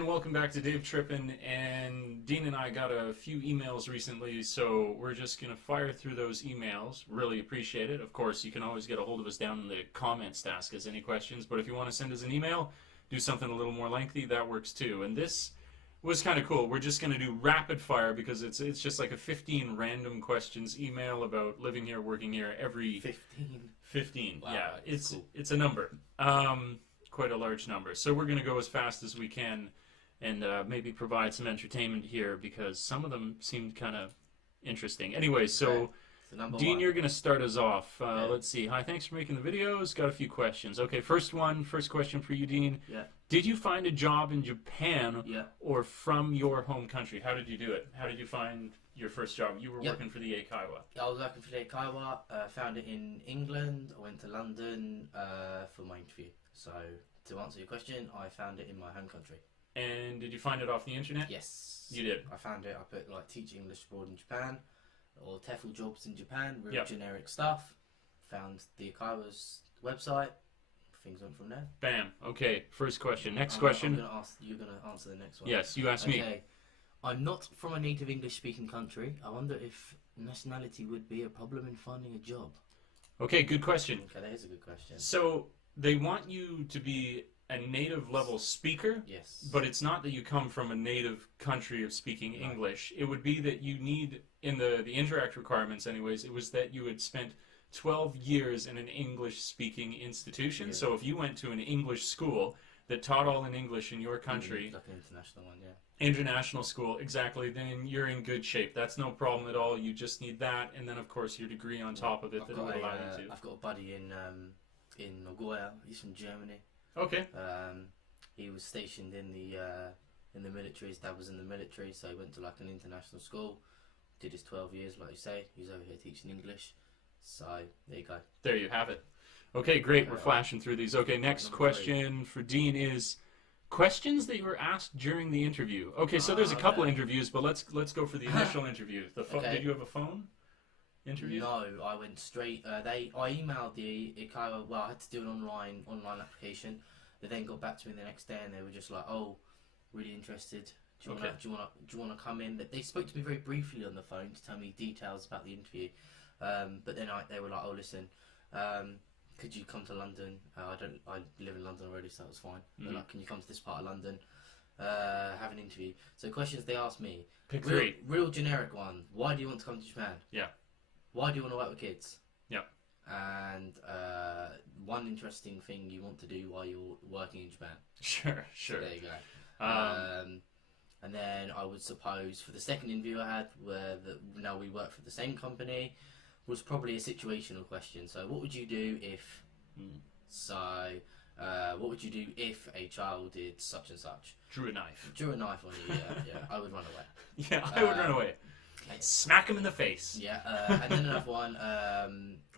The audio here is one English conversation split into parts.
and welcome back to Dave Trippin. And Dean and I got a few emails recently, so we're just going to fire through those emails. Really appreciate it. Of course, you can always get a hold of us down in the comments to ask us any questions, but if you want to send us an email, do something a little more lengthy, that works too. And this was kind of cool. We're just going to do rapid fire because it's just like a 15 random questions email about living here, working here every... 15. Wow, Yeah, it's cool. it's a number. Quite a large number. So we're going to go as fast as we can and maybe provide some entertainment here because some of them seemed kind of interesting. Anyway, so Dean, you're going to start us off. Yeah. Let's see. Hi, thanks for making the videos. Got a few questions. Okay, first question for you, Dean. Yeah. Did you find a job in Japan Yeah. or from your home country? How did you do it? How did you find your first job? You were working for the Eikaiwa. I was working for the Eikaiwa, found it in England. I went to London for my interview. So, to answer your question, I found it in my home country. And did you find it off the internet? Yes. You did? I found it, I put like teach English abroad in Japan, or TEFL jobs in Japan, real Yep. generic stuff. Found the Eikaiwa's website. Things went from there. Bam. Okay, first question. Next question. You're going to answer the next one. Yes, you asked me. Okay. I'm not from a native English-speaking country. I wonder if nationality would be a problem in finding a job. Okay, good question. Okay, that is a good question. So they want you to be a native level speaker, Yes. but it's not that you come from a native country of speaking Right. English. It would be that you need, in the interact requirements anyways, it was that you had spent 12 years in an English-speaking institution. Yeah. So if you went to an English school that taught all in English in your country, Like an international one, yeah. international school, exactly, then you're in good shape. That's no problem at all. You just need that, and then of course your degree on top of it that would allow you to. I've got a buddy in Nagoya. He's from Germany. Okay. He was stationed in the military. His dad was in the military, so he went to like an international school. Did his 12 years, like you say. He's over here teaching English. So there you go. There you have it. Okay, great. We're flashing through these. Okay, next question for Dean is questions that you were asked during the interview. Okay, so there's a couple interviews, but let's go for the initial interview. Okay. Did you have a phone interview? No, I went straight. I emailed the Eikaiwa. Well, I had to do an online application. They then got back to me the next day, and they were just like, "Oh, really interested. Do you want to come in?" They spoke to me very briefly on the phone to tell me details about the interview. But then they were like, "Oh, listen, could you come to London? I live in London already, so that was fine. But like, can you come to this part of London? Have an interview." So questions they asked me. Pick three. Real generic one. Why do you want to come to Japan? Yeah. Why do you want to work with kids? Yeah. And one interesting thing you want to do while you're working in Japan. Sure. So there you go. And then I would suppose for the second interview I had, where now we work for the same company, was probably a situational question. So what would you do if? What would you do if a child did such and such? Drew a knife. Drew a knife on you. Yeah. I would run away. Yeah, I would run away. I'd smack him in the face. Yeah, and then another one,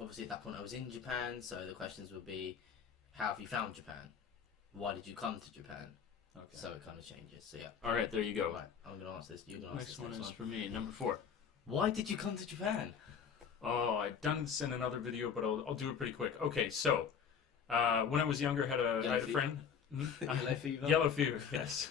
obviously at that point I was in Japan, so the questions would be, how have you found Japan? Why did you come to Japan? Okay. So it kind of changes, so yeah. All right, there you go. Right, I'm going to answer this, you're going to answer Next this. one is for me, number 4. Why did you come to Japan? Oh, I've done this in another video, but I'll do it pretty quick. Okay, so when I was younger, I had a friend. Yellow fever? Yellow fever, yes.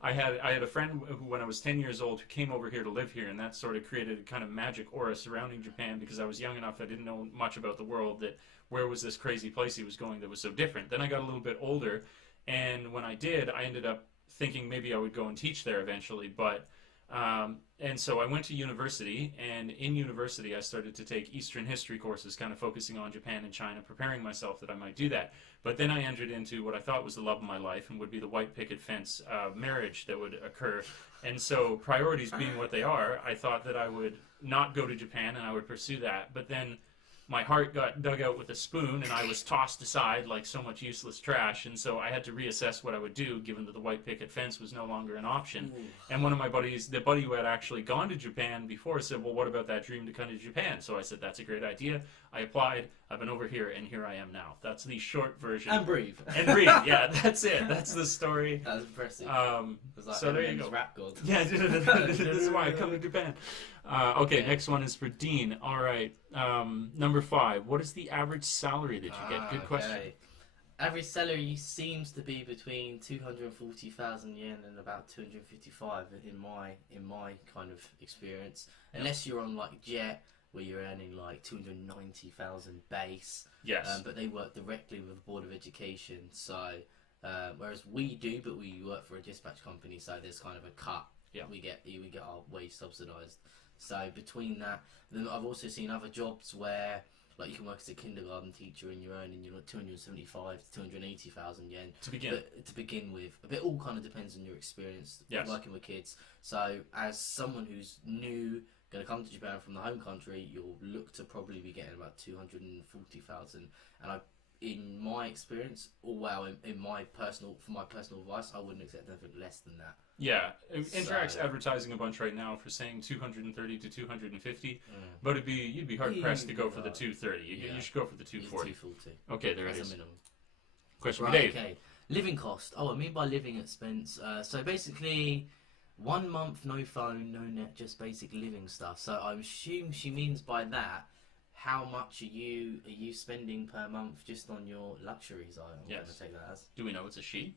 I had a friend who, when I was 10 years old, who came over here to live here, and that sort of created a kind of magic aura surrounding Japan because I was young enough, I didn't know much about the world, that where was this crazy place he was going that was so different. Then I got a little bit older, and when I did, I ended up thinking maybe I would go and teach there eventually, but and so I went to university, and in university I started to take Eastern history courses, kind of focusing on Japan and China, preparing myself that I might do that. But then I entered into what I thought was the love of my life and would be the white picket fence marriage that would occur. And so priorities being what they are, I thought that I would not go to Japan and I would pursue that. But then my heart got dug out with a spoon and I was tossed aside like so much useless trash, and so I had to reassess what I would do given that the white picket fence was no longer an option. Ooh. And one of my buddies, the buddy who had actually gone to Japan before, said, well, what about that dream to come to Japan? So I said, that's a great idea. I applied, I've been over here, and here I am now. That's the short version. And breathe. And breathe, yeah, that's it. That's the story. That was impressive. Like, so there you go. Rap god. Yeah, this is why I come to Japan. Okay, next one is for Dean. All right, number 5. What is the average salary that you get? Good question. Average salary seems to be between 240,000 yen and about 255 in my kind of experience. Unless you're on like Jet, where you're earning like 290,000 base. Yes. But they work directly with the Board of Education. So whereas we do, but we work for a dispatch company, so there's kind of a cut. Yeah. We get our wage subsidised. So between that, then I've also seen other jobs where, like, you can work as a kindergarten teacher and you're earning 275 to 280,000 yen To begin. to begin with. It all kind of depends on your experience working with kids. So as someone who's new, going to come to Japan from the home country, you'll look to probably be getting about 240,000. And in my experience, in my personal advice, I wouldn't accept anything less than that. Yeah, Interact's advertising a bunch right now for saying 230 to 250, but you'd be hard pressed to go for the 230. You should go for the 240. 240. Okay, there it As is. a minimum. Question for Dave. Okay, living cost. Oh, I mean by living expense. So basically, 1 month no phone, no net, just basic living stuff. So I assume she means by that, how much are you spending per month just on your luxuries? I'm going to take that as. Do we know it's a she?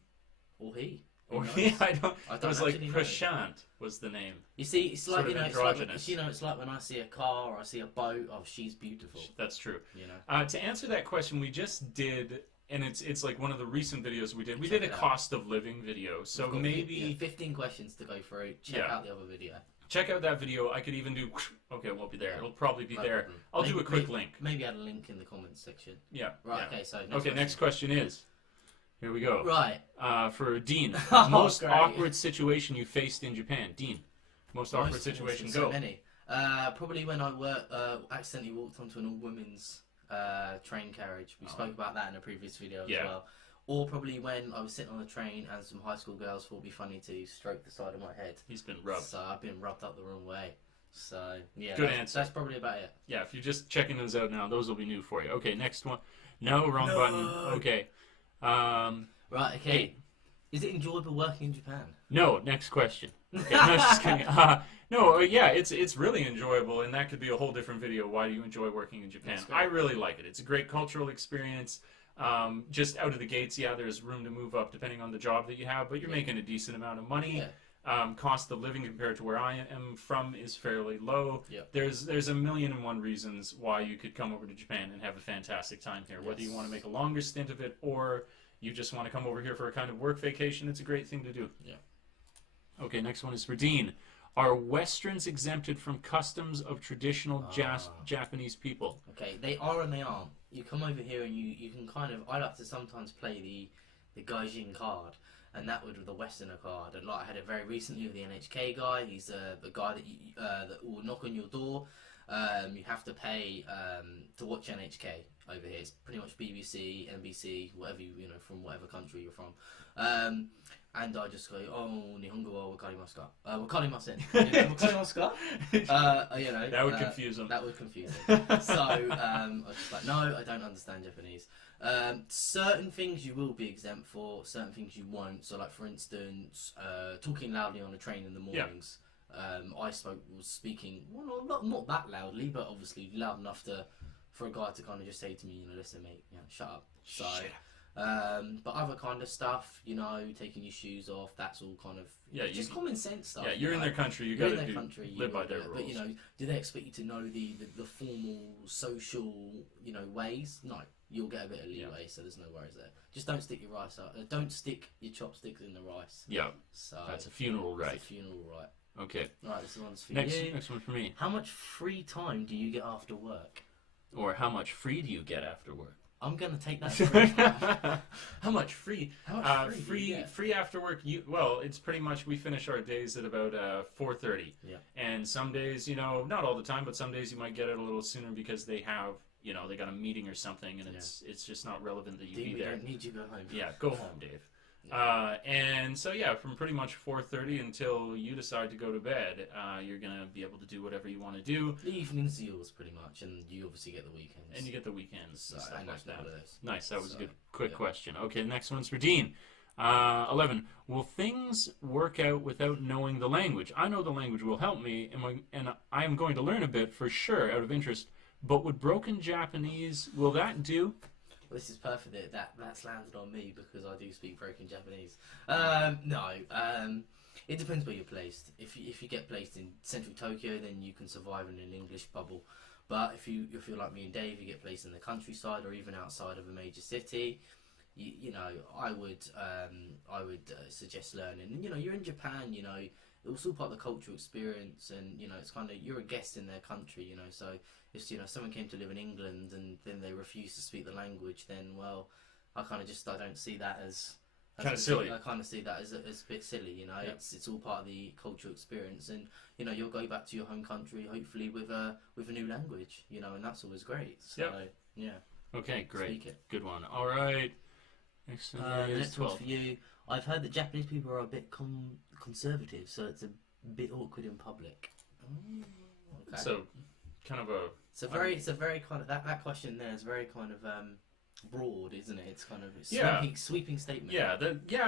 Or he? Or he? I don't. It was like actually know. Prashant was the name. You see, it's like, Sort of androgynous. it's like when I see a car or I see a boat. Oh, she's beautiful. That's true. You know. To answer that question, we just did, and it's like one of the recent videos we did. We Check did a it out. cost of living video, so We've got maybe 15 questions to go through. Check out the other video. check out that video. I could even do. Okay, it won't be there. It'll probably be No there. problem. I'll do a quick link. Maybe add a link in the comments section. Yeah. Right. yeah. Okay. So Next question is. Here we go. Right. For Dean, Oh, most great. awkward situation you faced in Japan. Dean, most awkward situation. So Go. many. Probably when I accidentally walked onto an all-women's train carriage. We spoke about that in a previous video as well. Or probably when I was sitting on a train and some high school girls thought it'd be funny to stroke the side of my head. He's been rubbed. So I've been rubbed up the wrong way. So yeah, Good answer. That's probably about it. Yeah, if you're just checking those out now, those will be new for you. Okay, next one. No, wrong button. Okay. Right. Okay. Hey. Is it enjoyable working in Japan? No, next question. Okay, no, just kidding. Yeah, it's really enjoyable, and that could be a whole different video. Why do you enjoy working in Japan? I really like it. It's a great cultural experience. Just out of the gates, there's room to move up depending on the job that you have, but you're making a decent amount of money. Cost of living compared to where I am from is fairly low. There's a million and one reasons why you could come over to Japan and have a fantastic time here. Whether you want to make a longer stint of it or you just want to come over here for a kind of work vacation, it's a great thing to do. Okay, next one is for Dean. Are Westerns exempted from customs of traditional Japanese people? Okay, they are and they aren't. You come over here and you can kind of... I like to sometimes play the Gaijin card, and that with the Westerner card. And like I had it very recently with the NHK guy. He's the guy that will knock on your door. You have to pay to watch NHK over here. It's pretty much BBC, NBC, whatever from whatever country you're from. And I just go, oh, Nihongo wa wakarimasu ka? Wakarimasen. Wakarimasu ka? That would confuse them. That would confuse them. So I was just like, no, I don't understand Japanese. Certain things you will be exempt for, certain things you won't. So like for instance, talking loudly on a train in the mornings. I was speaking, well, not that loudly, but obviously loud enough for a guy to kind of just say to me, listen mate, shut up. So, but other kind of stuff, taking your shoes off, that's all kind of just common sense stuff. Yeah, you're in their country, you got to live by their rules. But do they expect you to know the formal social ways? No, you'll get a bit of leeway, so there's no worries there. Just don't stick your rice up. Don't stick your chopsticks in the rice. Yeah, so that's a funeral rite. It's a funeral rite. Okay. Right, this one's for you. Next one for me. How much free time do you get after work? Or how much free do you get after work? I'm gonna take that. Free How much free? How much free? Free after work. It's pretty much we finish our days at about 4:30. Yeah. And some days, not all the time, but some days you might get it a little sooner because they have, they got a meeting or something, and it's just not relevant that you be there. We don't need you to go home. Yeah, go home, Dave. And so from pretty much 4:30 until you decide to go to bed, you're gonna be able to do whatever you want to do. The evenings are yours pretty much, and you obviously get the weekends. And you get the weekends and stuff like that. Nice, that was a good, quick question. Okay, next one's for Dean. 11. Will things work out without knowing the language? I know the language will help me, and I am going to learn a bit for sure out of interest. But would broken Japanese, will that do? this is perfect that's landed on me because I do speak broken Japanese. No, it depends where you're placed. If you get placed in central Tokyo, then you can survive in an English bubble. But if you're like me and Dave, you get placed in the countryside or even outside of a major city, you know, I would suggest learning. And, you know, you're in Japan, you know, it was all part of the cultural experience, and, you know, it's kind of, you're a guest in their country, you know, so if, you know, someone came to live in England and then they refuse to speak the language, then, well, I don't see that as kind of silly. I kind of see that as a bit silly, you know. Yeah. It's all part of the cultural experience, and, you know, you'll go back to your home country hopefully with a new language, you know, and that's always great. So yeah. Okay, great. Speak it. Good one. All right. Next The next one's for you. I've heard that Japanese people are a bit conservative, so it's a bit awkward in public. Okay. So, kind of a. It's a very kind of that question there is very kind of broad, isn't it? It's kind of sweeping statement. Yeah,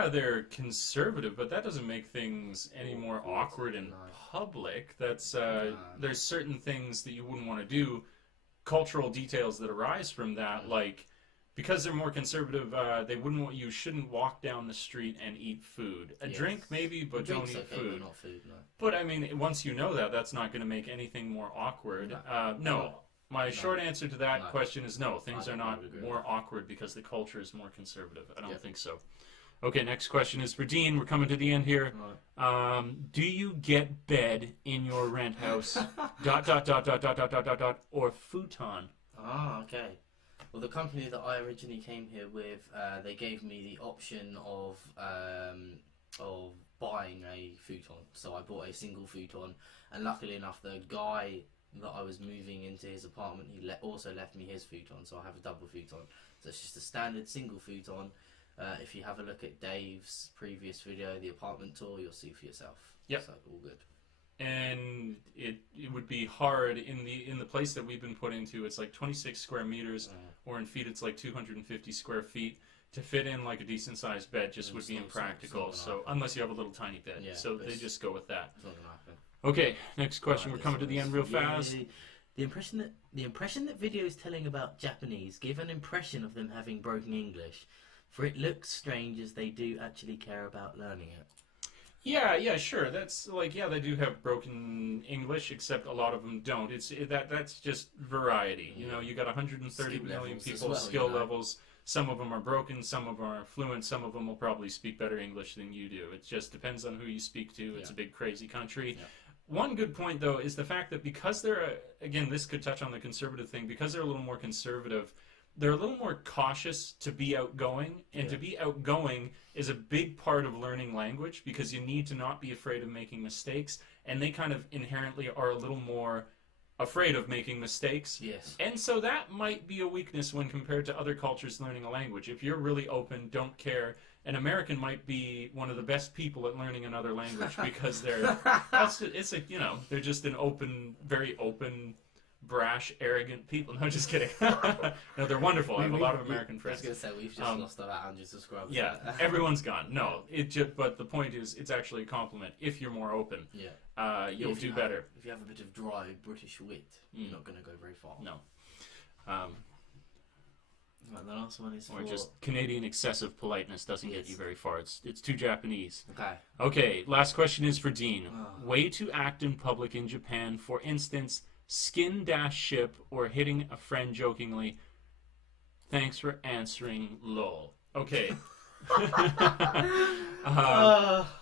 they're conservative, but that doesn't make things any more awkward in public. That's there's certain things that you wouldn't want to do, cultural details that arise from that, like because they're more conservative, you shouldn't walk down the street and eat food. A drink maybe, but don't eat food. But not food, no. But I mean, once you know that, that's not going to make anything more awkward. No. My short answer to that question is no. Things are not more awkward because the culture is more conservative. I don't think so. Okay, next question is for Dean. We're coming to the end here. Right. Do you get bed in your rent house? ... or futon? Ah, okay. Well, the company that I originally came here with, they gave me the option of buying a futon. So I bought a single futon, and luckily enough, the guy that I was moving into his apartment, he also left me his futon, so I have a double futon. So it's just a standard single futon. If you have a look at Dave's previous video, the apartment tour, you'll see for yourself. Yep. So all good. And it would be hard in the place that we've been put into. It's like 26 square meters, or in feet it's like 250 square feet. To fit in like a decent sized bed just would be impractical. So unless you have a little tiny bed, so they just go with that. It's not gonna happen. Okay, next question. We're coming to the end real fast. The impression that video is telling about Japanese give an impression of them having broken English, for it looks strange as they do actually care about learning it. Yeah, sure. That's like, they do have broken English, except a lot of them don't. That's just variety. You know, you got 130 million people, skill levels. Some of them are broken, some of them are fluent, some of them will probably speak better English than you do. It just depends on who you speak to. It's a big, crazy country. Yeah. One good point, though, is the fact that because they're, again, this could touch on the conservative thing, because they're a little more conservative, they're a little more cautious to be outgoing, and to be outgoing is a big part of learning language, because you need to not be afraid of making mistakes, and they kind of inherently are a little more afraid of making mistakes. Yes. And so that might be a weakness when compared to other cultures learning a language. If you're really open, don't care, an American might be one of the best people at learning another language because they're they're just an open, very open, brash, arrogant people. No, just kidding. No, they're wonderful. I have a lot of American friends. I was going to say, we've just lost about 100 subscribers. Yeah, everyone's gone. No, but the point is, it's actually a compliment. If you're more open, you'll do better. If you have a bit of dry British wit, you're not going to go very far. No. Right, the last one is just Canadian excessive politeness doesn't get you very far. It's too Japanese. Okay, last question is for Dean. Way to act in public in Japan, for instance, skin-ship or hitting a friend jokingly. Thanks for answering, lol. Okay.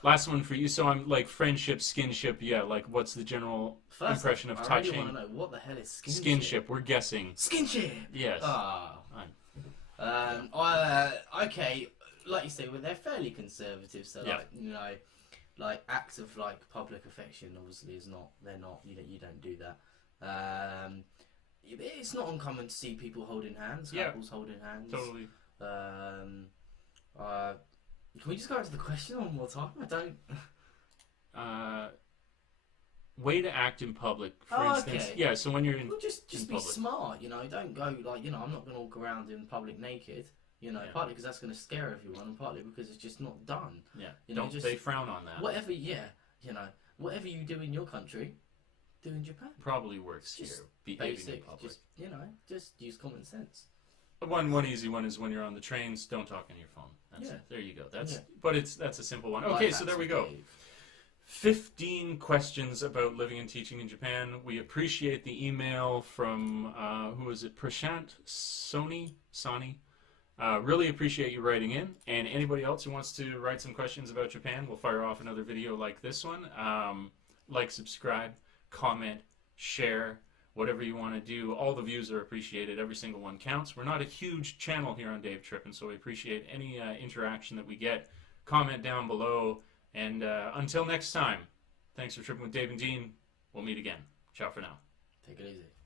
Last one for you. So I'm like friendship, skinship. Yeah, like what's the general impression of touching? I want to know, what the hell is skinship? Skinship. We're guessing. Skinship. Yes. Okay, like you say, well, they're fairly conservative. So like acts of like public affection, obviously is not. They're not. You don't do that. It's not uncommon to see people holding hands. Couples holding hands. Totally. Can we just go back to the question one more time? I don't. Way to act in public, for instance. Okay. Yeah, so when you're in just in be public. Smart, don't go like, I'm not going to walk around in public naked, partly because that's going to scare everyone, and partly because it's just not done. Yeah, they frown on that. Whatever you do in your country, do in Japan. Probably works just here. Behaving basic, in public. just use common sense. One easy one is when you're on the trains, don't talk on your phone. That's it. There you go. That's a simple one. Okay, so there we go. 15 questions about living and teaching in Japan. We appreciate the email from who is it? Prashant Sani. Really appreciate you writing in. And anybody else who wants to write some questions about Japan, we'll fire off another video like this one. Like, subscribe, comment, share, whatever you want to do. All the views are appreciated. Every single one counts. We're not a huge channel here on Dave Trippin, so we appreciate any interaction that we get. Comment down below. And until next time, thanks for tripping with Dave and Dean. We'll meet again. Ciao for now. Take it easy.